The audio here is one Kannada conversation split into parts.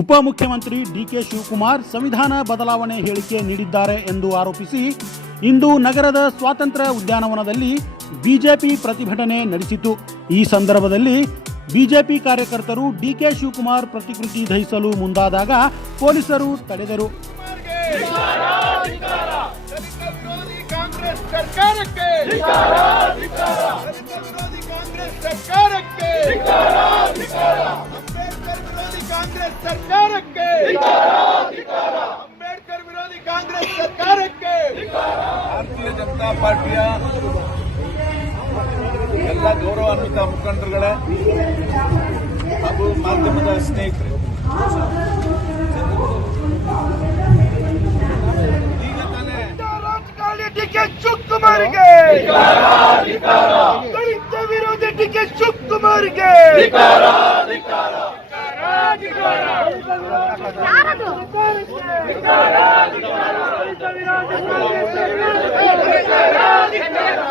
ಉಪಮುಖ್ಯಮಂತ್ರಿ ಡಿಕೆ ಶಿವಕುಮಾರ್ ಸಂವಿಧಾನ ಬದಲಾವಣೆ ಹೇಳಿಕೆ ನೀಡಿದ್ದಾರೆ ಎಂದು ಆರೋಪಿಸಿ ಇಂದು ನಗರದ ಸ್ವಾತಂತ್ರ್ಯ ಉದ್ಯಾನವನದಲ್ಲಿ ಬಿಜೆಪಿ ಪ್ರತಿಭಟನೆ ನಡೆಸಿತು. ಈ ಸಂದರ್ಭದಲ್ಲಿ ಬಿಜೆಪಿ ಕಾರ್ಯಕರ್ತರು ಡಿಕೆ ಶಿವಕುಮಾರ್ ಪ್ರತಿಕೃತಿ ದಹಿಸಲು ಮುಂದಾದಾಗ ಪೊಲೀಸರು ತಡೆದರು. ಸರ್ಕಾರಕ್ಕೆ ಕಾಂಗ್ರೆಸ್ ಸರ್ಕಾರಕ್ಕೆ. ಅಂಬೇಡ್ಕರ್ ವಿರೋಧಿ ಕಾಂಗ್ರೆಸ್ ಸರ್ಕಾರಕ್ಕೆ. ಭಾರತೀಯ ಜನತಾ ಪಾರ್ಟಿಯ ಎಲ್ಲ ಗೌರವಾನ್ವಿತ ಮುಖಂಡರುಗಳ ಹಾಗೂ ಮಾಧ್ಯಮದ ಸ್ನೇಹಿತರೆ. ಈಗ ತಾನೇ ರಾಜಕಾರಣಿ ಡಿ ಕೆ ಶಿವಕುಮಾರ್ಗೆ ದಲಿತ ವಿರೋಧಿ ಟಿಕೆಟ್ ಶುಕ್ ಕುಮಾರ್ಗೆ ಯಾರದು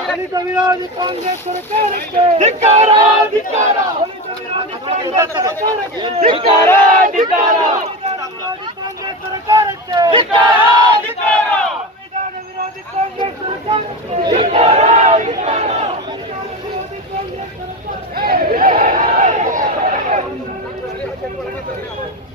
ದಲಿತ ವಿರೋಧಿ ಕಾಂಗ್ರೆಸ್ ಸರ್ಕಾರಕ್ಕೆ ಕಾಂಗ್ರೆಸ್ ಸರ್ಕಾರಕ್ಕೆ Obrigado.